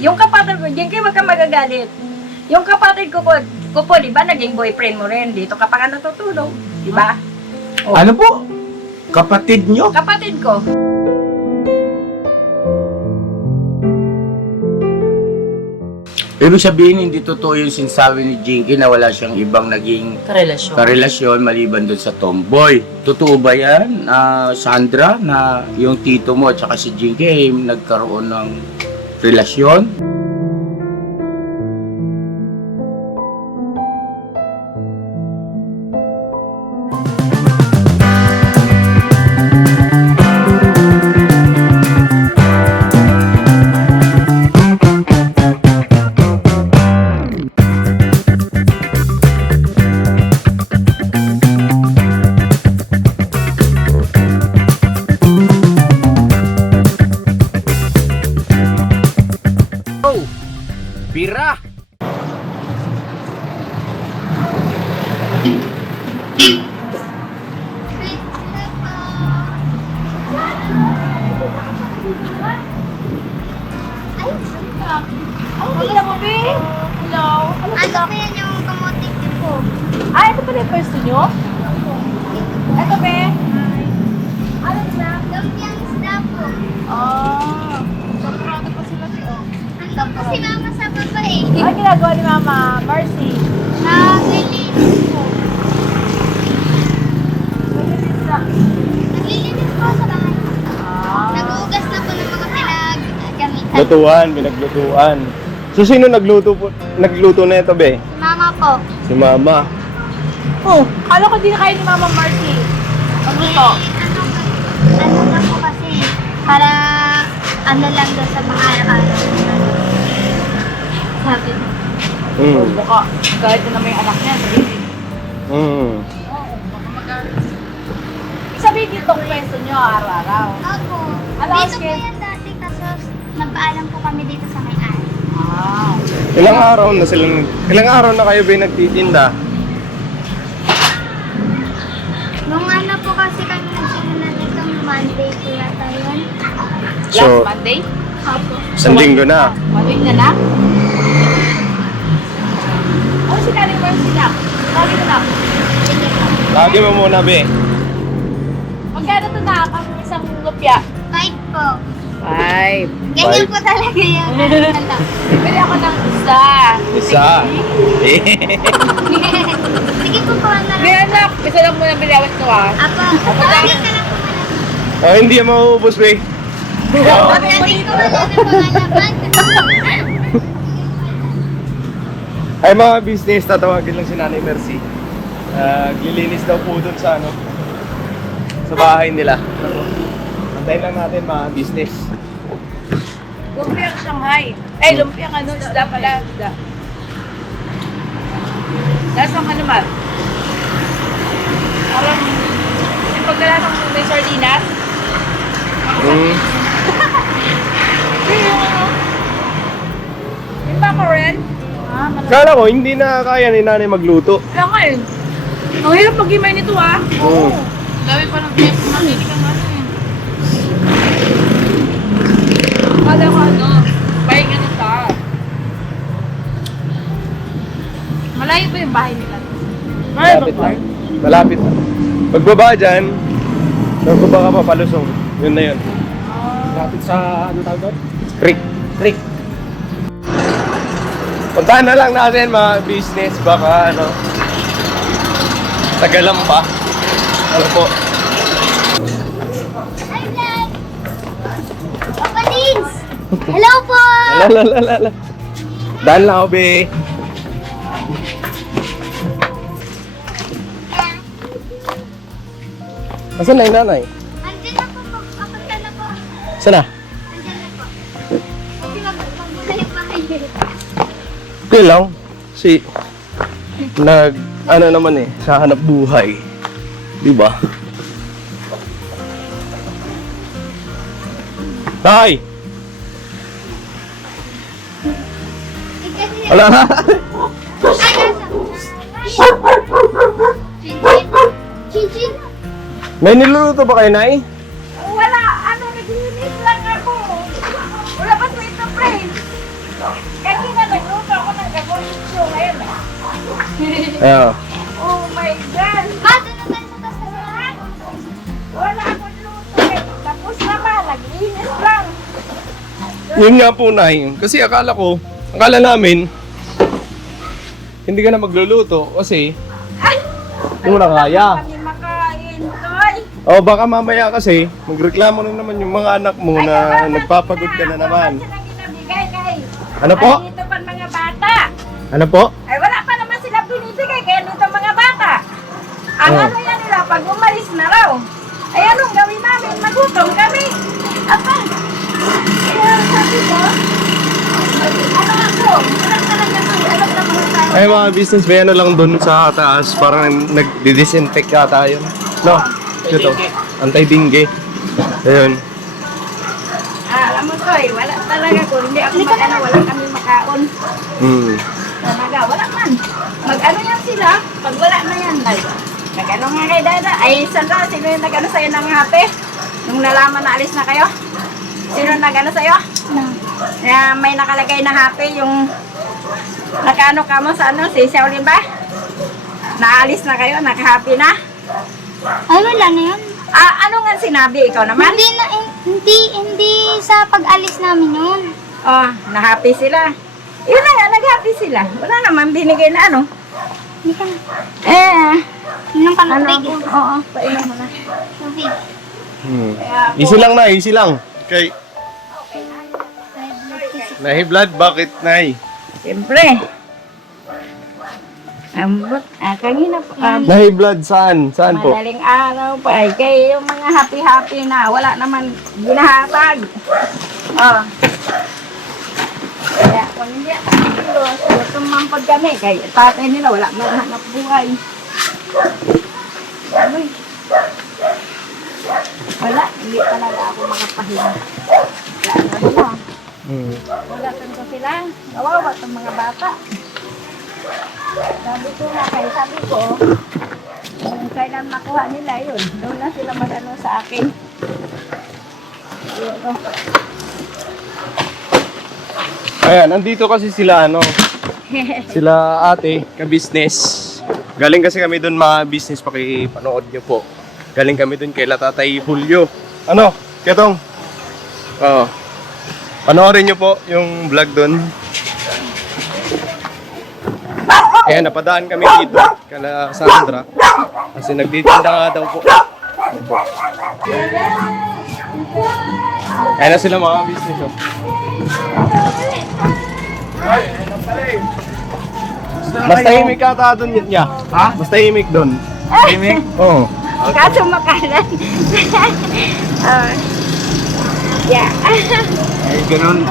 Yung kapatid ko, Jinky, wag ka magagalit. Yung kapatid ko po, di ba, naging boyfriend mo rin. Dito ka pa nga natutulog, di ba? Oh. Ano po? Kapatid nyo? Kapatid ko. Ibig sabihin, hindi totoo yung sinasabi ni Jinky na wala siyang ibang naging karelasyon maliban doon sa tomboy. Totoo ba yan, Sandra, na yung tito mo at saka si Jinky ay nagkaroon ng relasyon? Bira! Hello mo, Be? Hello? Ano po yan yung kamoting ko? Ito pala yung pwesto nyo? Ito, Be? Ano na? Lumpiang isda po. Sobrang pa sila, Be, Andun po si Mama sa baba eh. Ano ginagawa ni Mama? Marcy? Naglilinis po. Naglilinis po sa bahay. Nag-uugas na po ng mga pinag-gamitan. Lutuan, pinaglutuan. So, sino nagluto na ito, Be? Si Mama po. Si Mama. Kala ko di na kayo ni Mama Marcy. Magluto. Ano lang po kasi, para ano lang doon sa mga araw-araw. Sabi mo. Baka, kahit na may anak niya, Sabihin dito ang pwesto nyo araw-araw. Opo. Alas, Dito po yan dati kasi nagpaalam po kami dito sa may-ari. Ilang araw na kayo, Be, nagtitinda? Nung ano po kasi kami nagsimulan itong Monday po yata yun. So, last Monday? Opo. isang linggo na. 1 week na lang? Ano si Kaling Marcy na? Lagi na lang. Lagi mo muna, Be. Magkano ito na ang isang lupya? 5 po. 5. Ganyan po talaga yun. Bili ako ng isa. Isa. Sige po po na Hindi lang. anak, isa lang muna biliawat ko Apo, tawagin ka lang po muna. Oh, hindi yan mauubos, Be. Pagdating ko wala na mga laban. Ay, mga business, tatawagin lang si Nanay Mercy. Glilinis daw po dun sa sa bahay nila. Antayin lang natin, mga business. Lumpiang Shanghai. Lumpiang isda pala. Isda. Lasang ano man? Parang yung pagkalasang may sardinas. Yung mackerel. Kala ko, hindi na kaya ni Nanay magluto. Kaya nga yun. Ang hirap mag-imay nito Dami pa ng beses mamili ka nga Kala ko pahinga na ta. Malayo ba yung bahay nila? Malapit na. Malapit na. Pagbaba dyan, pagbaba ka pa palusong. Yun na yun. Lapit sa, ano tawag doon? Creek. Creek. Puntahan na lang natin, mga business. Baka, tagalan pa. Ano po? Hi, vlog! Papa Dins! Hello po! Lalalala. Dahil lang ako, Be. Asan na yung nanay? Andiyan na po, papunta na po. Saan na? Andiyan na po. Kasi magbalik pa kayo. Kaya lang. Ano naman sa hanap buhay. Di ba? Tay! Wala na. Chinchin? May niluluto ba kayo, Nay? Wala, naglilinis lang ako. Wala pa sa ito, friend. Ayan. Oh my God! Ma, doon naman sa kasalan. Wala akong luto eh. Tapos naman, nag-inis lang. Yun nga po, Nay. Kasi akala namin, hindi ka na magluluto kasi hindi mo na kaya. Kami makain, Toy. O baka mamaya kasi, magreklamo na naman yung mga anak mo na nagpapagod ka na naman. Wala silang ginabigay kay. Ano po? Ay, dito pa mga bata. Ano po? Ay, wala pa naman sila binibigay kaya dito mga bata. Ang Oh. ano yan nila, pag umalis na raw. Ay, anong gawin namin? Magutom kami. Apa? Kaya sabi ko, ano ako? Walang talaga ito. Alam na mga tao. Ay mga business, may ano lang doon sa taas, parang nag-disinfect yata yun. No? Ito, anti-dengue. Ayun. Alam mo, Toy, wala talaga ko. Hindi ako mag-ano, wala kami makaon. Hmm. Talaga, wala man. Mag-ano yan sila, pag wala na yan. Nag-ano nga kay Dada. Ay, Sandra, sino yung nag-ano sa'yo ng hape? Nung nalaman na alis na kayo? Sino nag-ano sa'yo? May nakalagay na hape, yung nakaano ka mo sa ano, si Shaolin ba? Naalis na kayo, nakahappy na? Ay, wala na yun. Ano nga sinabi? Ikaw naman? Hindi na, hindi sa pag-alis namin yun. Oh, na-happy sila. Yun na nga, nag-happy sila. Wala naman binigay na ano. Hindi ka na. Ano? Inom ka ng tubig. Oo, painom mo na. Tubig. Hmm. Easy lang na, easy lang. Okay. Nahi blood, bakit Nay? Siyempre. Ambot, kanina po. Nahi blood saan? Saan po? Madaling araw pa. Ay, kaya yung mga happy-happy na wala naman ginahatag. Oh. Kaya kung hindi ako dito, tumampad kami. Kaya tatay nila wala man hanap buhay. Amoy. Wala, hindi talaga ako makapahinga. Wala na sila. Hmm. Wala tanto sila. Kawawa itong mga bata. Sabi ko nga kay sabi ko, kung kailan makuha nila yun, doon na sila mag-ano sa akin. Yun, oh. Ayan, nandito kasi sila sila ate, ka-business. Galing kasi kami doon mga business, pakipanood nyo po. Galing kami doon kay Tatay Julio. Ano? Ketong? Oo. Panoorin nyo po yung vlog doon. Kaya napadaan kami dito kala Sandra kasi nagtitinda nga daw po. Ayan na sila mga business. Oh. Mas tahimik ka ata doon niya. Ha? Mas tahimik doon. Tahimik? Oo. Kaso makalan. Yeah. Ay, ganun.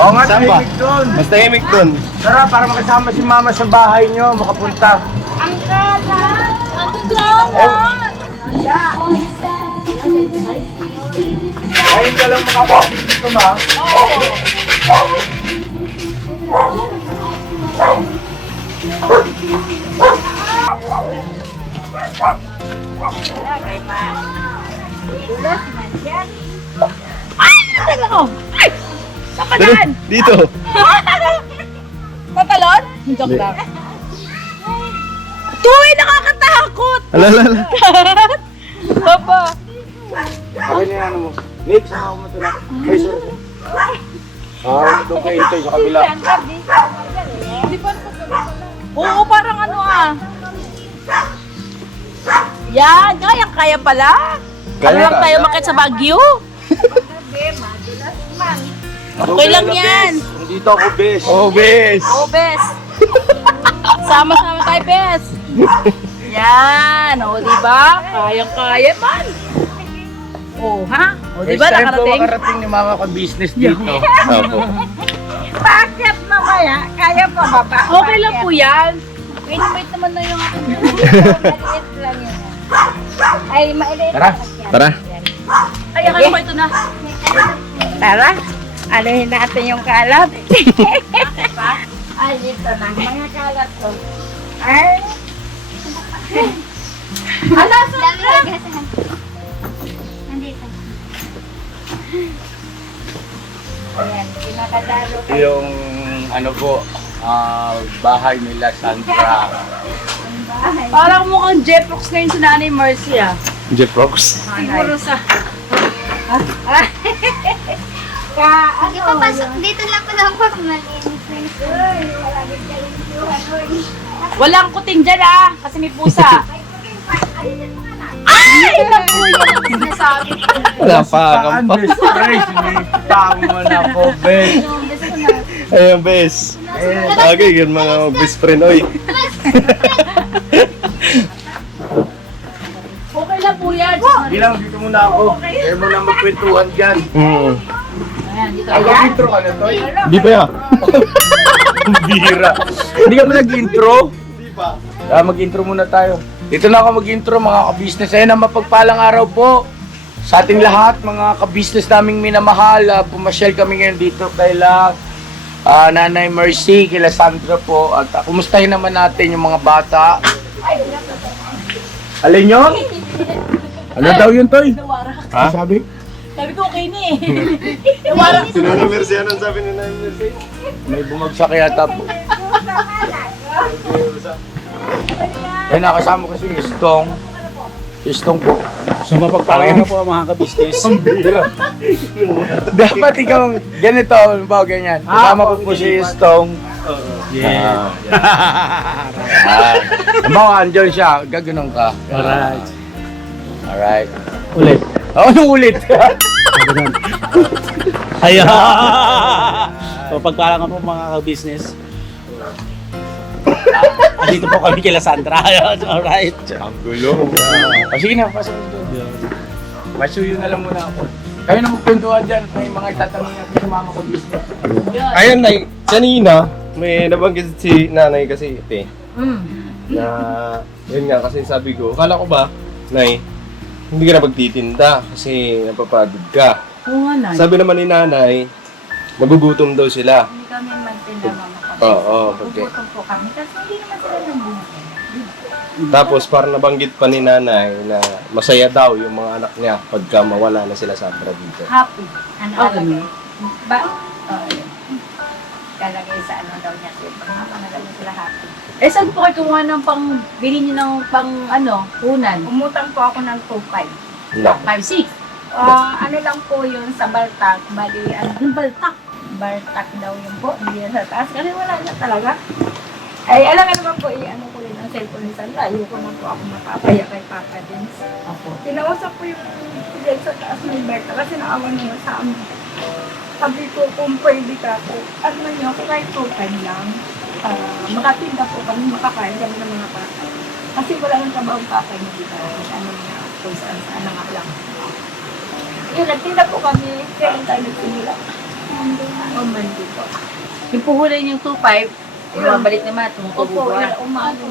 Oo nga, Saan ba? tahimik doon. Mas tahimik doon. Tara, para makasama si mama sa bahay nyo, makapunta. Ang kalan! Ang Ayun ka lang makapunta dito ba? Wala kay ma. Dulas man yan. Ay! Natagal ako! Ay! Kapadaan! Dito. Patalon? Joke lang. Tuwi, nakakatakot! Alala. Papa! Okay na yan mo. Nick, sama mo ito na. Ay, sorry. Doon kayo ito sa kabila. Oo, parang ano ah. Yan, kaya pala. Kaya lang kaya. tayo makit sa Baguio. Okay lang yan. Dito ako, bes. Oh, bes. Oo, bes. Sama-sama tayo, bes. Yan, o diba? Kayang-kaya man. O, ha? O diba, First time po nakarating? makarating ni mga ka-business dito. Opo. Bakit mamaya? Kaya pa baba? Okay lang po yan. Wait naman na yung aking Maliit lang yun. Ay, maliit Tara. lang yan. Tara. Ay, akala ko ito na. Tara. Aluhin natin yung kalat. Ay, dito na. Mga kalat ko. Ay. Ano? Dami nagasahan. Nandito. Ayan, pinakadalo kayo. Yung ano po, bahay nila Sandra. Parang mukhang Jeprox ngayon si Nanay Mercy ah. Jeff Rocks. Siguro sa... Sige po, pasok. Dito lang po lang po. Malinis. Walang kuting dyan ah, kasi may pusa. Ay! Naku, yung sinasabi ko. Wala pa Saan, pa. best friend? May tama na ako, best. Ayun, bes. Okay, yun mga best friend, oy. Okay lang po yan. Hindi lang, dito muna ako. Kaya mo na magkwentuhan dyan. Ayan, dito. Ang intro ka na, Toy? Di ba ya? Bihira. Hindi ka ba nag-intro? Hindi pa. Mag-intro muna tayo. Dito na ako mag-intro, mga ka-business. Ayun ang mapagpalang araw po sa ating lahat, mga ka-business naming minamahal. Pumasyal kami ngayon dito kaila Nanay Mercy, kila Sandra po. At kumustahin naman natin yung mga bata. Alin yun? Ano daw yun, Toy? Ha? Sabi? Sabi ko okay na eh. Nawarang Sino na Mercy? Anong sabi ni Nanay Mercy? May bumagsak yata po. Eh, nakasama ko si Istong. Si Istong po. So mapagpalang na po mga ka-business. Dapat ikaw, ganito, ba ganyan. Kasama ko po si Istong. Yeah. Halimbawa, andyan siya, gaganon ka. Alright. Alright. Ulit. Ano ulit? Ganun. Ayan. So pagpalang po mga ka-business. Dito po kami kila Sandra. Alright. Ang gulo. Sige na, pasok mo doon. Masuyo na lang muna ako. Kayo na magpuntuhan dyan. May mga itatanong natin sa mama ko business. Ayun, Nay. Kanina, may nabanggit si Nanay kasi ite. Na, yun nga, kasi sabi ko, akala ko ba, Nay, hindi ka na magtitinda kasi napapagod ka. Oo nga na. Sabi naman ni Nanay, magugutom daw sila. Hindi kami magtinda mama kami. Oo, okay. Gugutom po kami kasi hindi naman sila nandito. Tapos parang nabanggit pa ni Nanay na masaya daw yung mga anak niya pagka mawala na sila Sandra dito. Happy. Ano Okay. alagay? Ba? Kalagay sa ano daw niya. Pangalan sila happy. Eh, saan po kayo kumuha ng pang, bilhin niyo ng pang, ano, punan? Umutang po ako ng 2.5. No. 5-6. Ano lang po yun sa Baltag. Bali, Yung baltak. Baltag daw yun po. Hindi yan sa taas. Kasi wala na talaga. Ay, alam nga naman po, ano ko rin ang cellphone ni Sandra. Ayoko na po ako mapapaya kay Papa Dins. Opo. Kinausap ko yung dyan sa taas ng Berta kasi naawan niya sa amin. Sabi ko, kung pwede ka po, ano niyo, ako kahit full time lang. Makatinda po kami, makakain kami ng mga bata. Kasi wala nang trabaho papa niya dito. Ano niya, kung saan nga lang. Yun, nagtinda po kami, kailan tayo nagsimula. On Monday po. Yung puhulan yung 2.5, bumabalik naman, tumutubo Opo, ba? umaano.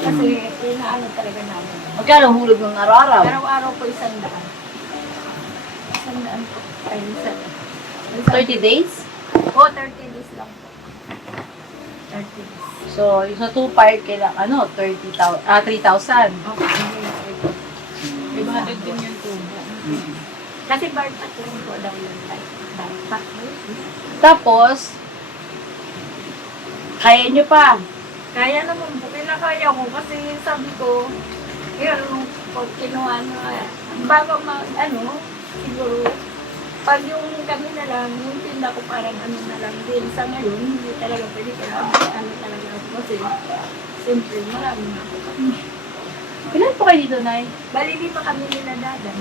Kasi inaano talaga namin. Magkano hulog ng araw-araw? Araw-araw po 100. 100 po. Ay, 30 days? O, 30 days lang po. 30 days. So, yung sa 2.5, kailangan, ano, 3,000. Okay. 500 din yung tubo. Kasi bartak lang po daw yun. Bartak. Tapos, kaya nyo pa. Kaya naman po, kinakaya ko kasi sabi ko, yun, pag kinuha na, bago siguro, pag yung kami na lang, yung tinda ko parang ano na lang din. Sa ngayon, hindi talaga pwede kaya ano talaga ako kasi, siyempre, marami na ako kami. Ilan po kayo dito, Nay? Bali, di pa kami nila dadan.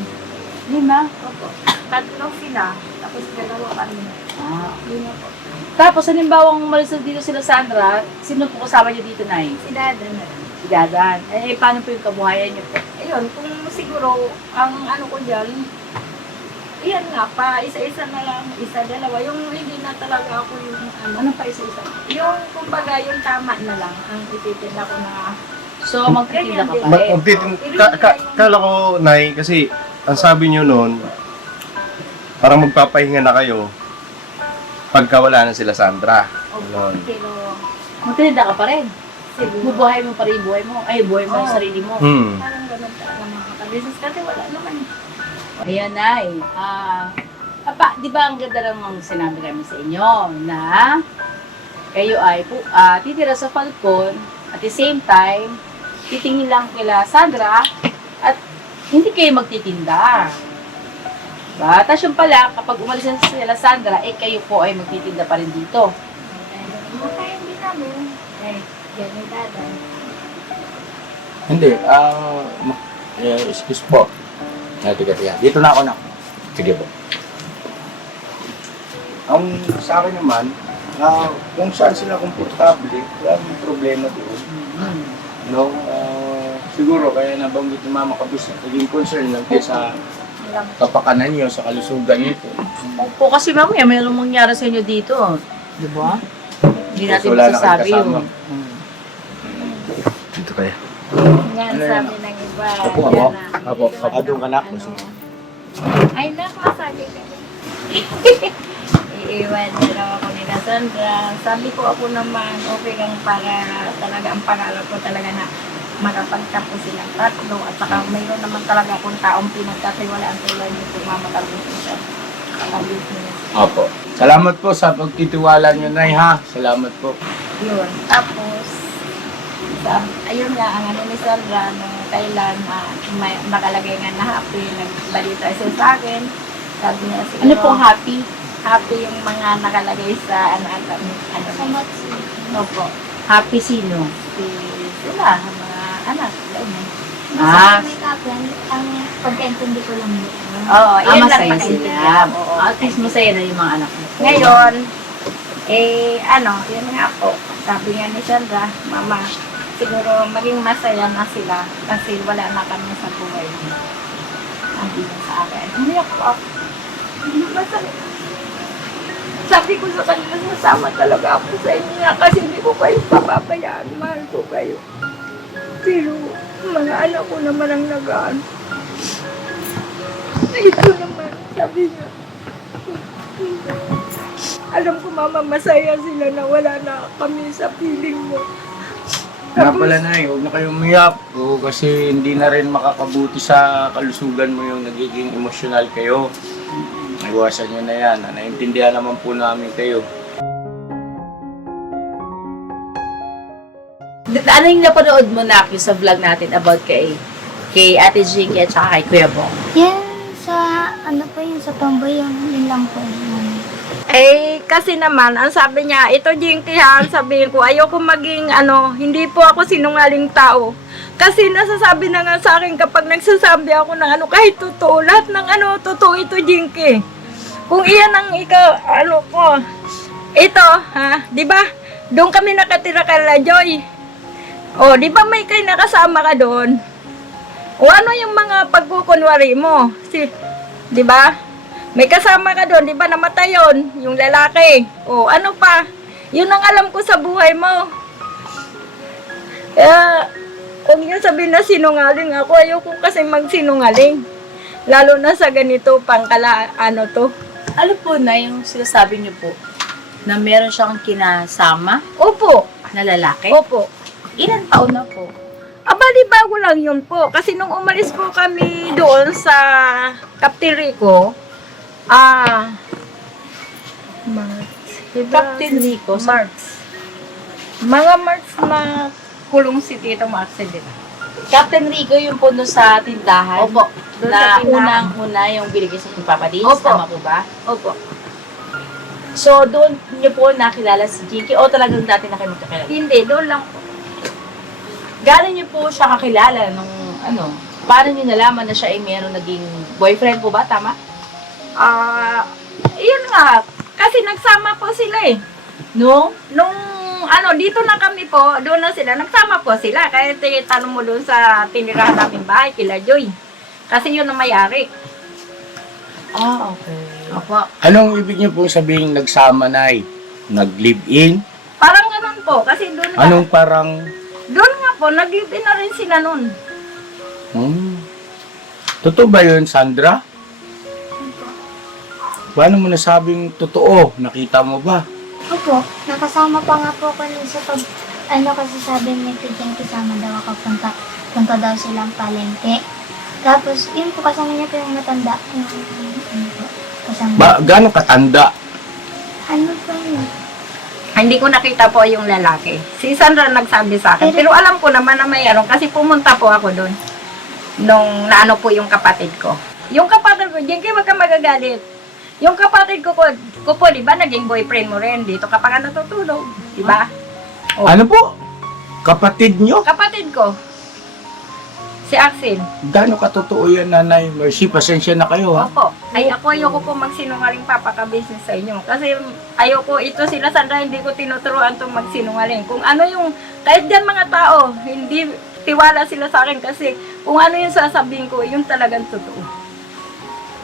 5? Opo. 3 sila, tapos 2 kami. Ah. Yun na po. Tapos, halimbawang umalis na dito sila Sandra, sino po kasama nyo dito, Nay? Si dadan na lang. Si Dadan. Eh, paano po yung kabuhayan nyo po? Ayun, kung siguro, ang ano ko dyan, iyan nga pa, isa-isa na lang, isa-dalawa. Yung hindi na talaga ako yung ano. Anong pa isa-isa? Yung kumbaga, yung tama na lang ang ititinda ko na. So, magtitinda ka pa. Kala ko, Nay, kasi ang sabi nyo noon, parang magpapahinga na kayo pagka wala na sila Sandra. Ganon. Pero, Magtitinda ka pa rin. siguro, Bubuhay mo pa rin yung buhay mo. Ay, buhay mo yung Oo. sarili mo. parang ganun talaga mga kabisis. Kasi wala naman. Ayan, Nay. Di ba ang ganda lang ang sinabi kami sa inyo na kayo ay titira sa Falcon, at the same time, titingin lang kila Sandra, at hindi kayo magtitinda. Diba? Tapos yung pala, kapag umalis na sila Sandra, kayo po ay magtitinda pa rin dito. Kaya hindi namin. Yan yung daday. Hindi, excuse po. Tiga. Dito na ako na. Sige po. Ang sa akin naman, kung saan sila komportable, wala may problema doon. No? Siguro, kaya nabanggit ni Mama Kabis na naging concern lang kayo sa kapakanan niyo, sa kalusugan niyo po. Opo, kasi mamaya mayroong mangyari sa inyo dito. Di ba? Hindi natin So, wala na masasabi kayong yun. Dito kaya. Yan Ano sabi ng iba. Ako. Doon ka na. Ay, nakasabi ka. Iiwan niya daw ako ni Sandra. Sabi ko ako naman, okay lang para talaga ang pangarap ko talaga na makapagtapos silang tatlo. At saka mayroon naman talaga akong taong pinagkatiwalaan tulad niyo kung mamatapos siya. Kabis niya. Opo. Salamat po sa pagtitiwala niyo, Nay, ha? Salamat po. Yun. Tapos, ayun nga, ang ano ni Sandra, nung kailan nakalagay nga na happy, nagbalita siya sa akin. Sabi niya, siguro, Ano pong happy? happy yung mga nakalagay sa ano sa Matsi. No po. Happy sino? Sila, ang mga anak. Ganyan. Ah, Ang pagkaintindi ko lang yun. Oo, yun lang masaya pakiramdam. sila. Oo. At least masaya na yung mga anak mo. Ngayon, yun nga po. Sabi nga ni Sandra, Mama, siguro maging masaya na sila kasi wala na kami sa buhay. Sabi niya sa akin. Umiyak po ako. Masaya. Sabi ko sa kanila, sasama talaga ako sa inyo kasi hindi ko kayo papabayaan. Mahal ko kayo. Pero mga anak ko naman ang nagaan. Ito naman, sabi niya. Alam ko, Mama, masaya sila na wala na kami sa piling mo. Nga pala, Nay, huwag na kayong umiyak. Oo, kasi hindi na rin makakabuti sa kalusugan mo yung nagiging emosyonal kayo. Iwasan nyo na yan. Naintindihan naman po namin kayo. Ano yung napanood mo na sa vlog natin about kay Ate Jinky at saka kay Kuya Bong? Yan, sa, ano po yun, sa tomboy, yun lang po. Kasi naman, ang sabi niya, ito Jinky ha, ang sabihin ko, ayoko maging, hindi po ako sinungaling tao. Kasi nasasabi na nga sa akin kapag nagsasabi ako ng kahit totoo, lahat ng totoo ito Jinky. Kung iyan ang ko, ito, ha, di ba? Doon kami nakatira kay Joy. O, di ba may kayo nakasama ka doon? O ano yung mga pagkukunwari mo? Di ba? May kasama ka doon, di ba namatay yun, yung lalaki. O, ano pa? Yun ang alam ko sa buhay mo. Kaya, kung yun sabihin na sinungaling ako, ayoko kasi magsinungaling. Lalo na sa ganito, to. Ano po na yung sinasabi niyo po na meron siyang kinasama Opo, na lalaki? opo. Ilan taon na po? Abali, bago lang yun po. Kasi nung umalis po kami doon sa Captain Rico, Captain Rico, sa Mga March na kulong si Tito Marcel. Captain Rico yung po doon sa tindahan? Opo. Doon Na sa tindahan. unang-una yung binigay sa Papa Dins, Opo. tama po ba? Opo. So, doon niyo po nakilala si Jinky o talagang dati na kayo magkakilala? Hindi, doon lang po. Gano'n niyo po siya kakilala nung paano niyo nalaman na siya ay meron naging boyfriend po ba, tama? Yun nga. Kasi nagsama po sila eh. No? Nung dito na kami po, doon na sila. Nagsama po sila. Kaya tanong mo doon sa tinirahan namin bahay, kila Joy. Kasi yun ang may-ari. Ah, okay. Opo. Anong ibig niyo pong sabihin nagsama, Nay? Nag-live-in? Parang ganun po. Kasi doon nga, Anong parang... doon nga po, nag-live-in na rin sila nun. Totoo ba yun, Sandra? Paano mo nasabing totoo? Nakita mo ba? Opo, nakasama pa nga po ko nun sa kasi sabi ni Kuya kasama daw ako, punta daw silang palengke. Tapos, yun po kasama niya po yung matanda. Kasama. Gano'ng katanda? Ano po yun? Hindi ko nakita po yung lalaki. Si Sandra nagsabi sa akin. Pero alam ko naman na mayroon kasi pumunta po ako doon. Nung naano po yung kapatid ko. Yung kapatid ko, Jinky, wag ka magagalit. Yung kapatid ko po, di ba, naging boyfriend mo rin dito kapag ka natutulog. Di ba? Oh. Ano po? Kapatid nyo? Kapatid ko. Si Axel. Gano'ng katotoo yan, Nanay Mercy? Pasensya na kayo, ha? Opo. Ay, ayoko po magsinungaling papaka-business sa inyo. Kasi ayoko, ito sila Sandra, hindi ko tinuturuan itong magsinungaling. Kung ano yung, kahit dyan mga tao, hindi tiwala sila sa akin kasi kung ano yung sasabihin ko, yung talagang totoo.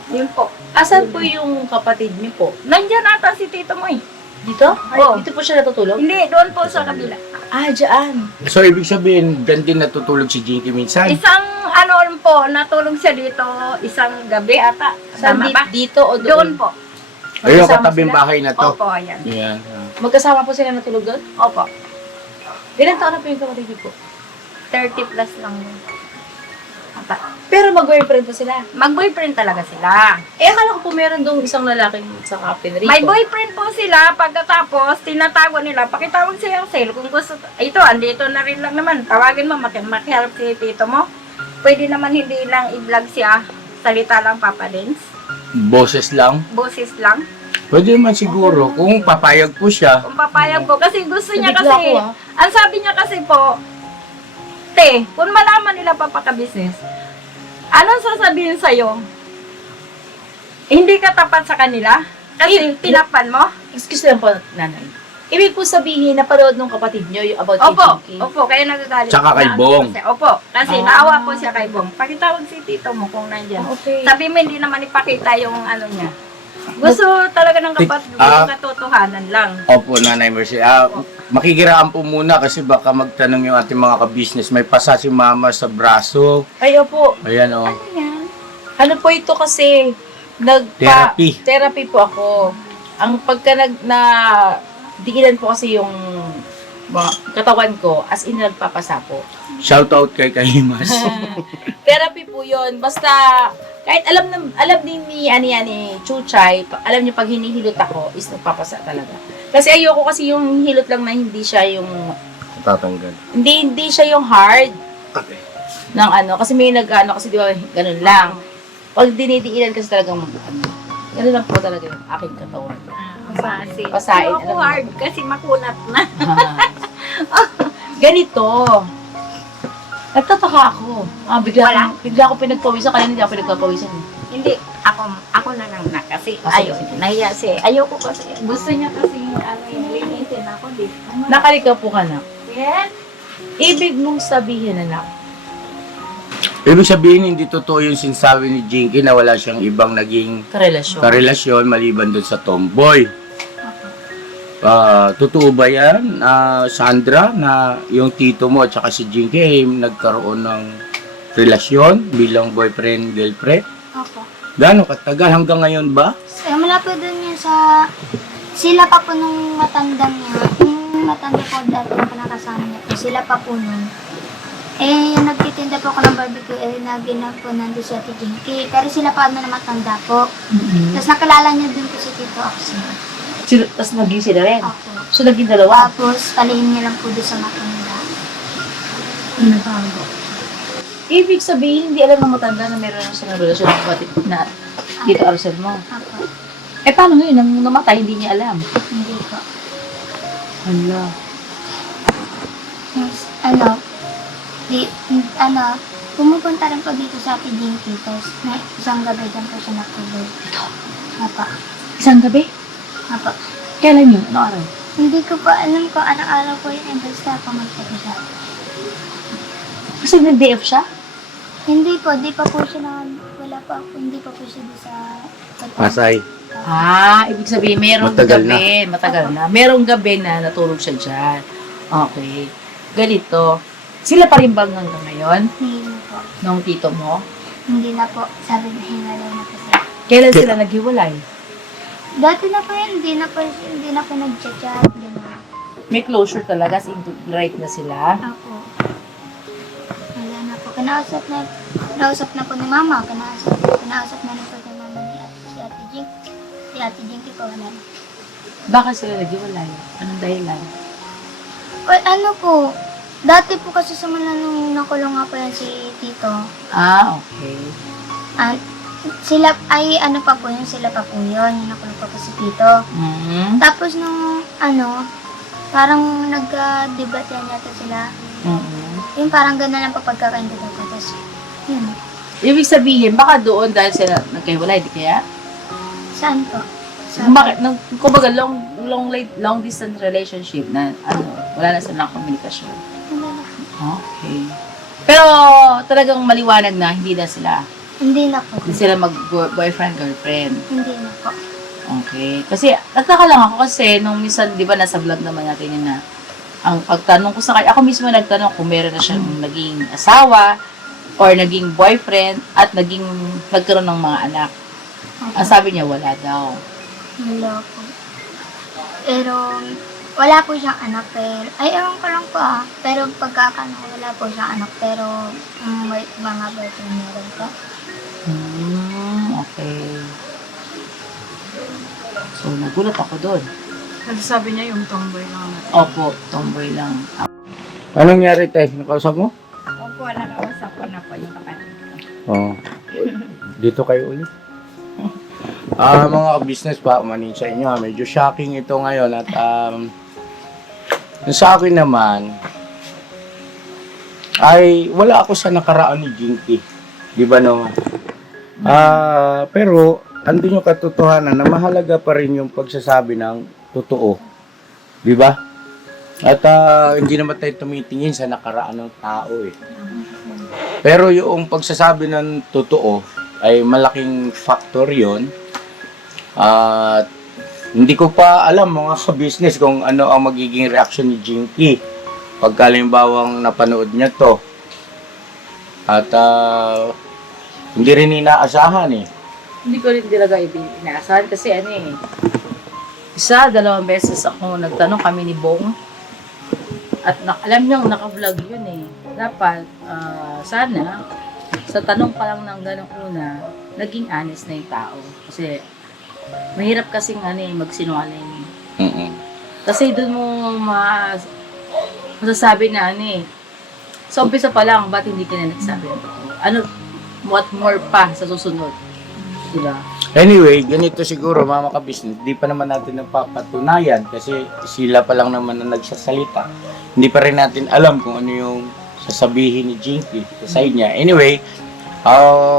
Yun po. Asan po yung kapatid niyo po? Nandyan ata si tito mo eh. Dito? Ay, Oo. dito po siya natutulog? Hindi, doon po sa kabila. Ah, dyan. So, ibig sabihin, dyan din natutulog si Jinky minsan? Isang ano po, natulog siya dito, isang gabi ata. Saan Tama ba? dito o Doon doon? po. Ayun, Magkasama katabing sila? bahay na to. Opo, ayan. Yan. Magkasama po sila natulog doon? Opo. Ilan taon na po yung kapatid niyo po? 30 plus lang yun. Ata. Pero mag-boyfriend po sila. Mag-boyfriend talaga sila. Eh, akala ko po meron doon isang lalaking sa Captain Rico. May boyfriend po sila, pagkatapos, tinatago nila, pakitawag si Axel, kung gusto, ito, andito na rin lang naman, tawagin mo, makihelp si tito mo. Pwede naman hindi lang i-vlog siya, salita lang Papa Dance, Boses lang? boses lang. Pwede naman siguro, kung papayag po siya. Kung papayag po, kasi gusto niya Nabigla kasi, ko, ah. ang sabi niya kasi po, te, kung malaman nila papaka-business, anong sasabihin sa'yo? Hindi ka tapat sa kanila? Kasi tinapan mo? Excuse lang po, nanay. Ibig po sabihin, napanood ng kapatid niyo yung about Opo, kay Jinky. opo, kaya nagagalit. Tsaka kay na- Bong. Kasi, opo, kasi Ah. naawa po siya kay Bong. Pakitawag si tito mo kung nandyan. Okay. Sabi mo, hindi naman ipakita yung ano niya. Gusto talaga ng kapatid, yung katotohanan lang. Opo, Nanay Mercy. Makikiraan po muna kasi baka magtanong yung ating mga ka-business. May pasa si Mama sa braso. Ay, opo. Ayan, oh. Ano po ito kasi, Therapy. therapy po ako. Ang pagka diilan po kasi yung katawan ko, as in nagpapasa po. Shout out kay Kahimas. Therapy po yun. Basta, kahit alam din ni Chuchay, alam niya pag hinihilot ako, is nagpapasa talaga. Kasi ayoko kasi yung hilot lang na hindi siya yung, Tatanggal. hindi siya yung hard ng ano. Kasi may kasi di ba, ganun lang. Pag dinidiilan kasi talagang ganun lang po talaga yung aking katawan. Pasain. Pasain, Hindi ako alam mo. hard kasi makunat na. Ganito. Nagtataka ako. Bigla ako pinagpawisan. Kanina hindi ako pinagpapawisan. Hindi, ako na lang na kasi Sige, ayaw, sige. nahiya siya. Ayoko kasi, gusto niya kasi yung linisin ako, di. Nakalika po ka na. Yes? Ibig mong sabihin, anak. Ibig sabihin, hindi totoo yung sinasabi ni Jinky na wala siyang ibang naging Karelasyon. karelasyon maliban doon sa tomboy. Totoo ba yan, Sandra, na yung tito mo at saka si Jinky ay nagkaroon ng relasyon bilang boyfriend-girlfriend? Opo. Gano'ng katagal? Hanggang ngayon ba? Mula po dun yun sa... Sila pa po nung matandang niya. Yung matanda po dati na nakasama niya po. Sila pa po nun. Nagtitinda po ako ng barbecue. Naginag po nandun si Ate Jinky. Pero sila pa na matanda po. Tapos nakilala niya dun po si Tito Axel. Tapos naging sila rin. Opo. So, naging dalawa. Tapos, palihim niya lang po doon sa matanda. Ibig sabihin, hindi alam ng matanda na meron siya ng relasyon ng kapatid na Tito Arcel mo. Opo. Paano ngayon? Nang namatay, hindi niya alam. Hindi po. Hala. Yes, pumupunta rin po dito sa Ate Jinky. Tapos, isang gabi dyan po siya natulog. Opo. Isang gabi? Opo. Kailan yun? Ano araw? Hindi ko pa alam kung anong araw po yun. Basta pumunta ko siya. Kasi nag-DF siya? Hindi po, di pa po siya wala pa ako, hindi pa po siya doon sa... Pasay. Ibig sabihin, merong Matagal gabi. Matagal na. Merong gabi na natulog siya dyan. Okay. Ganito. Sila pa rin bang hanggang ngayon? Hindi po. Nung tito mo? Hindi na po. Sabi na hingalay na po siya. Kailan sila naghiwalay? Dati na po yun, hindi na po nag-chat. Gano'n. May closure talaga, as in right na sila. Ako. Wala na po. Kinausap na po ni Mama. Kinausap na rin po ni Mama si Ate Jinky. Si Ate Jinky po, wala na. Bakit sila naghiwalay? Anong dahilan? Ano po, dati po kasi simula nung nakulong nga po yan si Tito, Okay. sila ay ano pa po yun, sila pa po yun, yung nakulong pa po si Tito. Mm-hmm. Tapos nung parang nagka-debatean yata sila. Yung parang gano'n lang po pagkakaintindi ko. Tapos, yun. Ibig sabihin, baka doon dahil sila nagkahiwalay, di kaya? Saan po? Bakit? Kumbaga, long distance relationship na wala na silang komunikasyon. Okay. Pero talagang maliwanag na hindi na sila. Hindi na po. Hindi sila mag-boyfriend, girlfriend. Hindi na po. Okay. Kasi, nagtaka lang ako kasi nung minsan, di ba, nasa vlog naman natin yun na ang pagtanong ko sa kanya, ako mismo nagtanong kung meron na siyang naging asawa or naging boyfriend at nagkaroon ng mga anak. Ang sabi niya, wala daw. Wala po. Pero, wala po siyang anak. Pero, ewan ko lang po Pero pagkakano, wala po siyang anak. Pero, may mga boyfriend meron po. Okay. So, nagulat ako doon. Sabi niya yung tomboy lang. Opo, tomboy lang. Anong nangyari, Tay? Nakausap mo? Opo, nakausap ko na po yung kapatid ko. Oo. Dito kayo ulit. Mga business pa, umanin sa inyo. Medyo shocking ito ngayon. At sa akin naman, ay wala ako sa nakaraan ni Jinky. Di ba no? Pero, andun yung katotohanan na mahalaga pa rin yung pagsasabi ng totoo. Di ba? At hindi naman tayo tumitingin sa nakaraan ng tao eh. Pero yung pagsasabi ng totoo ay malaking factor yon. At hindi ko pa alam mga ka-business kung ano ang magiging reaction ni Jinky pag kalimbawang napanood niya to. At hindi rin inaasahan eh. Hindi ko rin talaga inaasahan kasi isa, 2 beses ako nagtanong kami ni Bong. At alam niyo, naka-vlog yun eh. Dapat, sana, sa tanong pa lang ng ganong una, naging honest na yung tao. Kasi, mahirap kasing magsinungaling. Kasi doon mo masasabi na sa umpisa pa lang, ba't hindi ka na nagsabi ng totoo? What more pa sa susunod? Diba? Anyway, ganito siguro mga ka-business, di pa naman natin napapatunayan kasi sila pa lang naman na nagsasalita. Hindi pa rin natin alam kung ano yung sasabihin ni Jinky sa side niya. Anyway,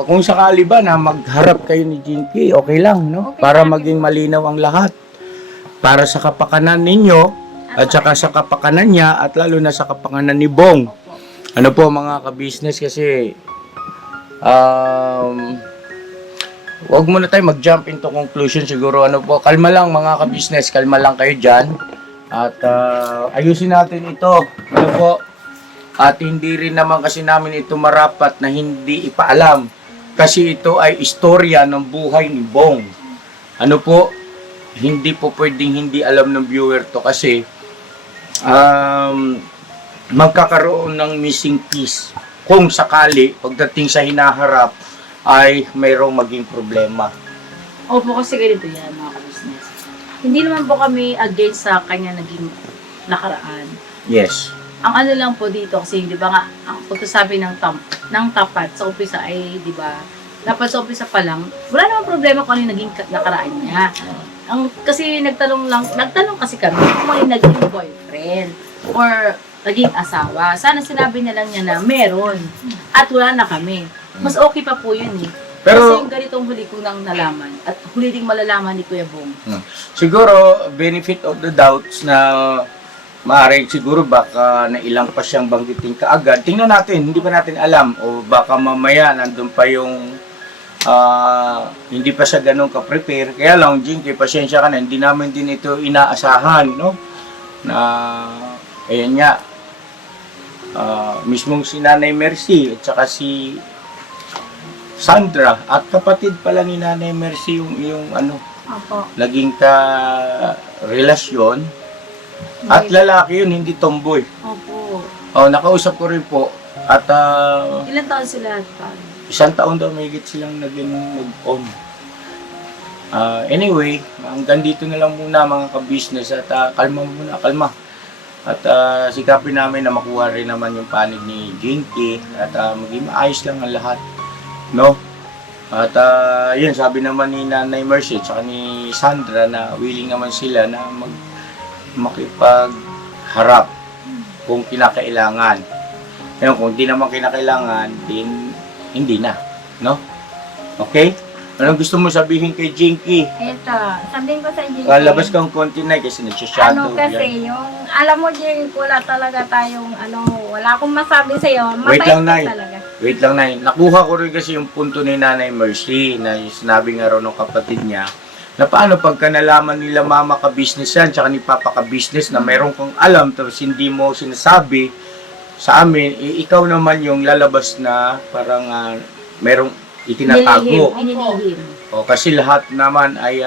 kung sakali ba na magharap kayo ni Jinky, okay lang, no? Okay, para maging malinaw ang lahat. Para sa kapakanan ninyo, at saka sa kapakanan niya, at lalo na sa kapakanan ni Bong. Ano po mga ka-business kasi, wag muna tayo mag-jump into conclusion siguro. Kalma lang mga ka-business, kalma lang kayo dyan. At ayusin natin ito. At hindi rin naman kasi namin ito marapat na hindi ipaalam. Kasi ito ay istorya ng buhay ni Bong. Hindi po pwedeng hindi alam ng viewer to kasi magkakaroon ng missing piece. Kung sakali, pagdating sa hinaharap, ay mayroong maging problema. Opo, kasi ganito yan, mga ka-business. Hindi naman po kami against sa kanya naging nakaraan. Yes. Ang lang po dito, kasi di ba nga, ang pagkasabi ng tapat sa umpisa ay, di ba, dapat sa umpisa pa lang, wala namang problema kung ano yung naging nakaraan niya. Kasi nagtanong kasi kami kung ano yung naging boyfriend or naging asawa. Sana sinabi na lang niya na meron at wala na kami. Mas okay pa po yun eh. Pero, kasi yung ganitong huli ko nang nalaman at huli ding malalaman ni Kuya Bong. Siguro, benefit of the doubts na maaaring siguro baka na ilang pa siyang banggitin kaagad. Tingnan natin, hindi pa natin alam. O baka mamaya nandun pa yung hindi pa siya ganun ka-prepare. Kaya lang, Jinky, pasensya ka na, hindi namin din ito inaasahan, no? Na, ayan nga, mismong si Nanay Mercy at saka si Sandra at kapatid pala ni Nanay Mercy yung Opo. naging relasyon at lalaki yun, hindi tomboy. Opo. Nakausap ko rin po at Ilan taon sila? 1 taon daw may higit silang nag-on. Anyway, hanggang dito na lang muna mga ka-business at kalma. At sikapin namin na makuha rin naman yung panig ni Jinky at maging maayos lang ang lahat, no? At yun, sabi naman ni Nanay Mercy at ni Sandra na willing naman sila na makipagharap kung kinakailangan. Ngayon, kung di naman kinakailangan, din hindi na, no? Okay? Anong gusto mo sabihin kay Jinky? Ito, sabihin ko sa Jinky. Labas kang konti na kasi nagsashadow Kasi yung, alam mo Jinky, wala talaga tayong, wala akong masabi sa'yo. Wait Mabait lang, ka Nay. talaga. Wait lang, Nay. Nakuha ko rin kasi yung punto ni Nanay Mercy na yung sinabi nga raw ng kapatid niya na paano pagka nalaman nila mama ka-business yan tsaka ni papa ka-business na meron kang alam tapos hindi mo sinasabi sa amin, ikaw naman yung lalabas na parang merong itinatago. Inilihim. O, kasi lahat naman ay,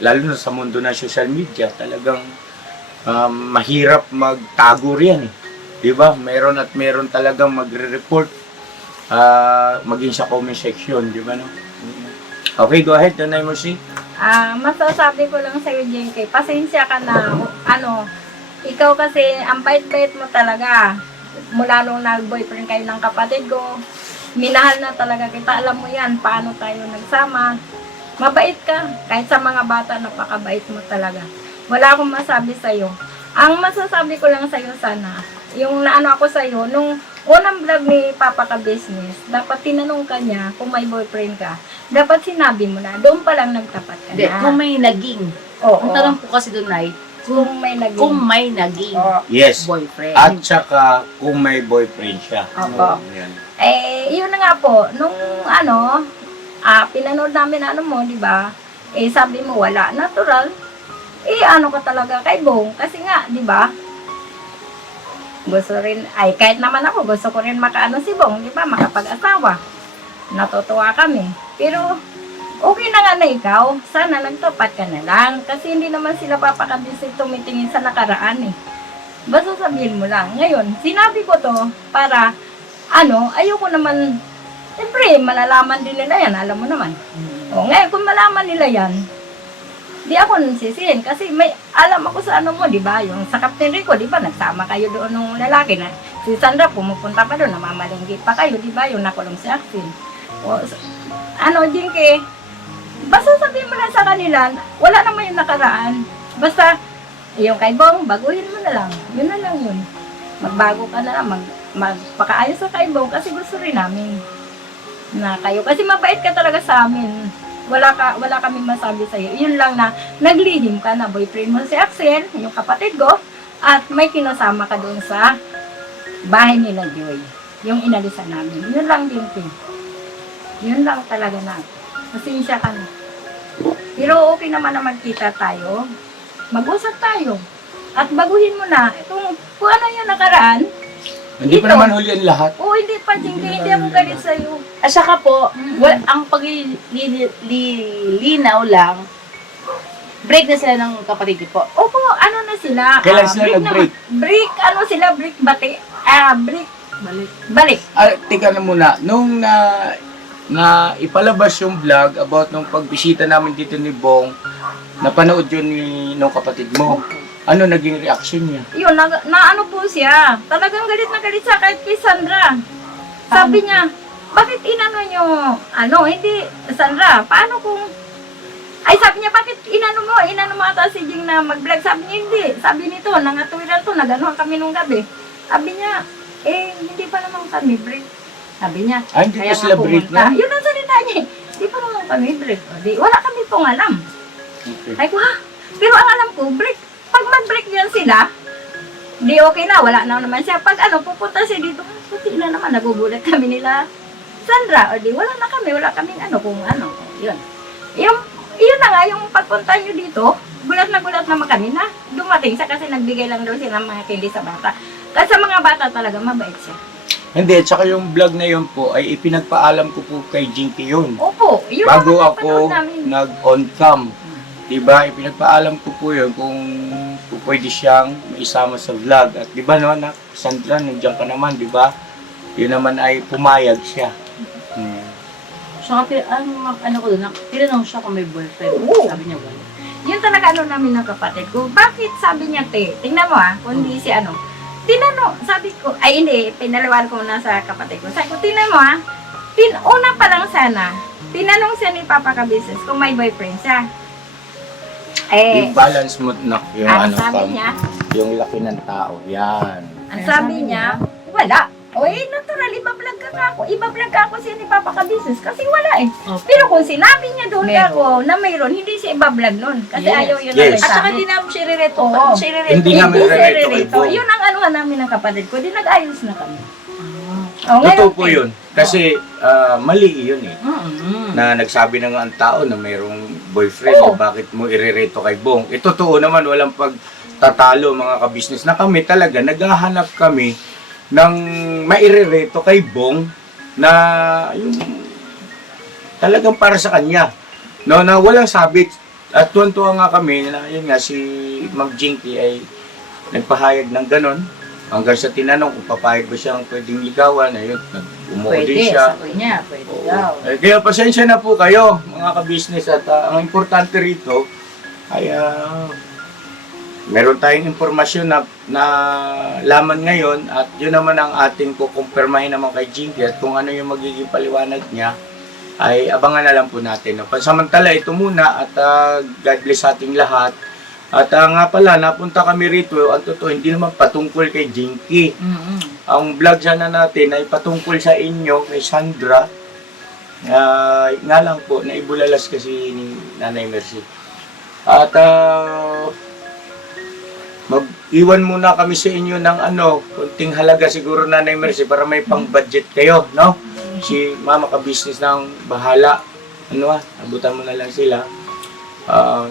lalo na sa mundo ng social media, talagang mahirap magtago riyan eh. Diba? Meron at meron talagang magre-report maging sa comment section, diba no? Okay, go ahead, Nanay Mercy. Masasabi ko lang sa'yo, Jinky, pasensya ka na, ikaw kasi, ang bait-bait mo talaga. Mula nung nag-boyfriend kayo ng kapatid ko, minahal na talaga kita. Alam mo yan, paano tayo nagsama. Mabait ka. Kahit sa mga bata, napakabait mo talaga. Wala akong masabi sa'yo. Ang masasabi ko lang sa'yo sana, yung naano ako sa'yo, nung unang vlog ni Papa Ka Business, dapat tinanong ka niya kung may boyfriend ka. Dapat sinabi mo na, doon pa lang nagtapat ka Hindi, na. kung may naging. Oo. Ang tanong po kasi doon ay, Kung may naging. kung may naging Yes. boyfriend. At saka kung may boyfriend siya. Oo. Yan. Yun na nga po, nung pinanood namin mo, di ba? Sabi mo wala, natural. Ka talaga kay Bong. Kasi nga, di ba? Gusto rin, kahit naman ako, gusto ko rin makaano si Bong, di ba? Makapag-asawa. Natutuwa kami. Pero, okay na nga na ikaw. Sana nagtapat ka na lang. Kasi hindi naman sila papakabisi tumitingin sa nakaraan eh. Basta sabihin mo lang. Ngayon, sinabi ko to para ayoko naman, siyempre, malalaman din nila yan, alam mo naman. O, ngayon, kung malaman nila yan, di ako nansisihin. Kasi may, alam ako sa mo, di ba? Yung sa Captain Rico, di ba? Nagsama kayo doon ng lalaki na, si Sandra, pumupunta pa doon, namamalinggi pa kayo, di ba? Yung nakulong si Axel. O, Jinky, basta sabihin mo lang sa kanila, wala naman yung nakaraan. Basta, yung kay Bong, baguhin mo na lang. Yun na lang yun. Magbago ka na lang, magpakaayos sa kay Bong kasi gusto rin namin na kayo. Kasi mabait ka talaga sa amin. Wala kaming masabi sa'yo. Yun lang na naglihim ka na boyfriend mo si Axel, yung kapatid ko, at may kinasama ka doon sa bahay nila Joy. Yung inalisan namin. Yun lang din, Tim. Yun lang talaga na. Pasensya ka na. Pero okay naman na magkita tayo. Mag-usap tayo. At baguhin mo na. Kung ano yung nakaraan. Hindi pa naman huli ang lahat. Oo, hindi pa, Jinky. Hindi ako galit sa'yo. At saka po, ang paglilinaw lang, break na sila ng kapatid ko po. Opo, ano na sila? Kailan sila nag-break? Break, break bati. Balik. Teka na muna, nung na ipalabas yung vlog about nung pagbisita namin dito ni Bong, napanood yun nung kapatid mo. Ano naging reaction niya? Yun, na po siya. Talagang galit na galit siya kahit kay Sandra. Sabi niya, bakit inano nyo, hindi, Sandra, paano kung, sabi niya, bakit inano mo ata si Jing na mag-vlog? Sabi niya, hindi. Sabi nito, nangatuwiran to, naganohan kami nung gabi. Sabi niya, hindi pa naman kami break. Sabi niya, Hindi pa sila break na? Yun ang salita niya, hindi pa naman kami break. Wala kami pong alam. Okay. Ay ko, pero ang alam ko, break. Pag mag-break yan sila, di okay na, wala na naman siya. Pag pupunta siya dito, puti na naman, nagugulat kami nila. Sandra, wala na kami, wala kaming kung yun. Yun na nga, yung pagpunta nyo dito, gulat naman kami na dumating siya kasi nagbigay lang daw siya ng mga candy sa bata. Kasi sa mga bata talaga, mabait siya. Hindi, at saka yung vlog na yun po, ay ipinagpaalam ko po kay Jinky yun. Opo, yun Bago naman ang ako panood namin. nag-on cam. Diba, ipinagpaalam ko po yun kung pwede siyang maisama sa vlog. At diba naman, Sandra, nandiyan ka naman, diba? Yun naman ay pumayag siya. Siya, ano ko doon, tinanong siya kung may boyfriend. Oo. Sabi niya, wala. Yun talaga ano namin ng kapatid ko. Bakit sabi niya, te? Tingnan mo kung hindi si ano. Tinanong, sabi ko, ay hindi, pinalawan ko na sa kapatid ko. Sabi ko, tingnan mo una pa lang sana, tinanong siya ni Papa Kabisis kung may boyfriend siya. Yung balance mo na, yung ang ano, sabi niya, yung laki ng tao. Yan. ang sabi niya, wala. O natural, iba-vlog ka ako siya ni Papa Kabisis kasi wala Okay. Pero kung sinabi niya doon Meron. ako na mayroon, hindi siya iba-vlog nun. Kasi Yes. ayaw yun Yes. na At saka di namin siya rireto. Oo. Hindi namin siya re-reto kay ririto. Bong. Yun ang anuhan namin ng kapatid ko. Di nag-ayos na kami. Ah. O, Totoo po yun. Kasi mali yun eh. Mm-mm. Na nagsabi na nga ang tao na mayroong boyfriend, Oo. bakit mo irereto kay Bong? Totoo naman, walang pagtatalo mga kabisnes na kami talaga, naghahanap kami ng mairereto kay Bong na yung talagang para sa kanya. No, na walang sabit. At tuwan-tuwa nga kami na yun nga si Ma'am Jinky ay nagpahayag ng ganon. Hanggang sa tinanong kung papayag ba siyang pwedeng ligawan, ayun, umuwi din Pwede, siya. sabi niya, pwede Oo. daw. Kaya pasensya na po kayo, mga kabisnes. At ang importante rito ay meron tayong impormasyon na laman ngayon at yun naman ang ating kukumpirmahin naman kay Jinky at kung ano yung magiging paliwanag niya ay abangan na lang po natin. No? Pansamantala, ito muna at God bless sa ating lahat. At nga pala, napunta kami rito, ang totoo, hindi naman patungkol kay Jinky. Mm-mm. Ang vlog sana natin ay patungkol sa inyo, kay Sandra. Nga lang po, naibulalas kasi ni Nanay Mercy. At mag-iwan muna kami sa inyo ng kunting halaga siguro Nanay Mercy para may pang-budget kayo, no? Si Mama Ka-Business ng bahala. Abutan mo na lang sila.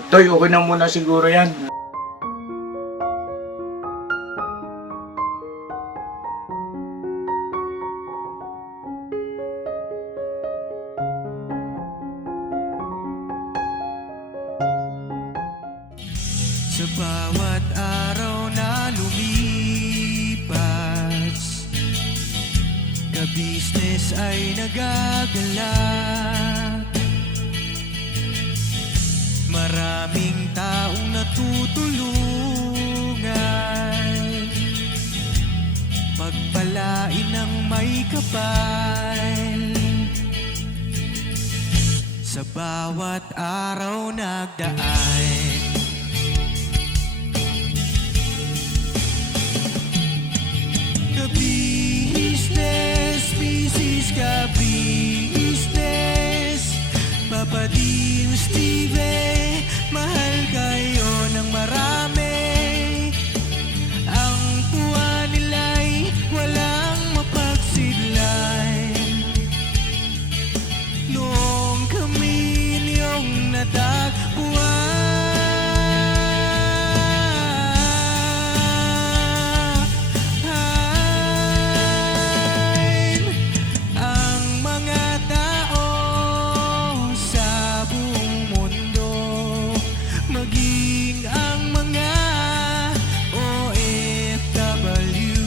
Toy, okay na muna siguro yan. Sa bawat araw na lumipas, ka-business ay nagagalak. Maraming taong natutulungan, pagpalain ng may kapal. Sa bawat araw nagdaan, ka-business, business ka-business, Papa Dean, Steve, mahal kayo ng marami. Ang tuwa nila'y walang mapagsidlan. Noong kami niyong natagpuan, ang mga tao sa buong mundo, maging ang mga OFW,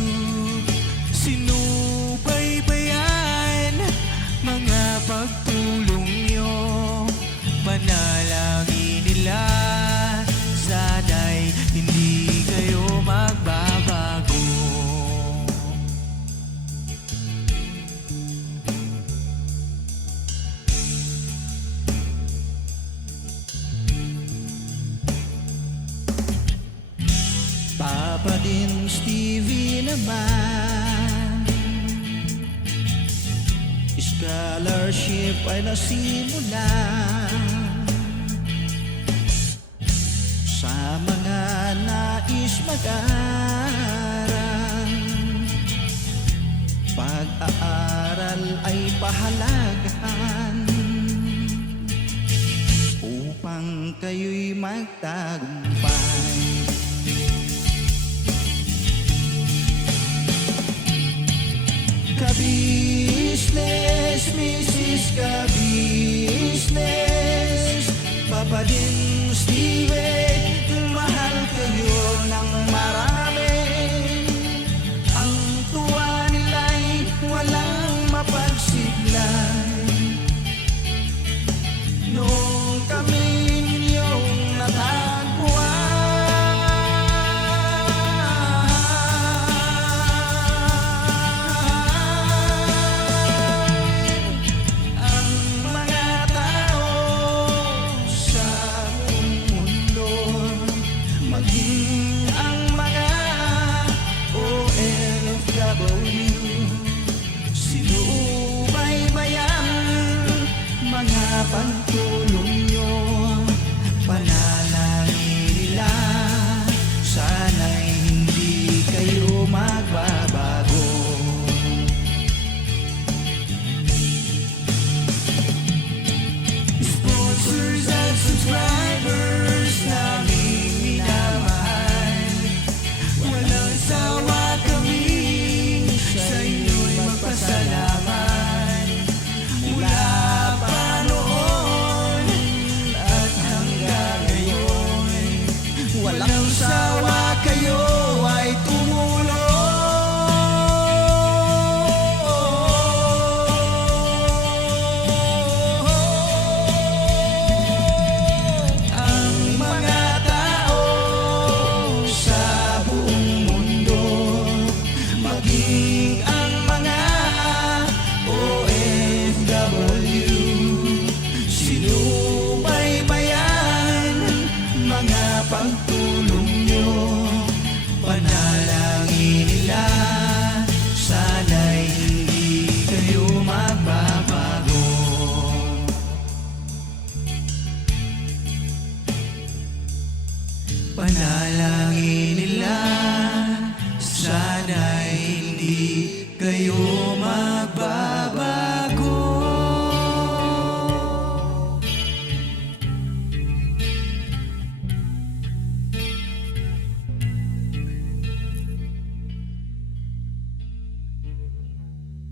sinubaybayan mga pagtulong nyo, panalangin nila, sana'y hindi kayo magbabago. Papa din Stevie naman, scholarship ay nasimula sa mga nais mag-aral. Pag-aaral ay pahalagahan upang kayo'y magtagumpay. Ka-business, Mrs. Ka-business, Papa din Steve, mahal kayo ng marami. Ang tuwa nila'y walang mapagsiglan. magbabago. Sponsors at subscribers naming minamahal, walang sawa kami sa inyo'y magpasalamat. Mula pa noon at hanggang ngayon, walang sawa kayo ay tumulong. Ang mga tao sa buong mundo, maging ang mga OFW, sinubaybayan mga pagtulong nyo, panalangin nila, sana'y hindi kayo magbabago. Panalangin nila, sana'y hindi kayo magbabago.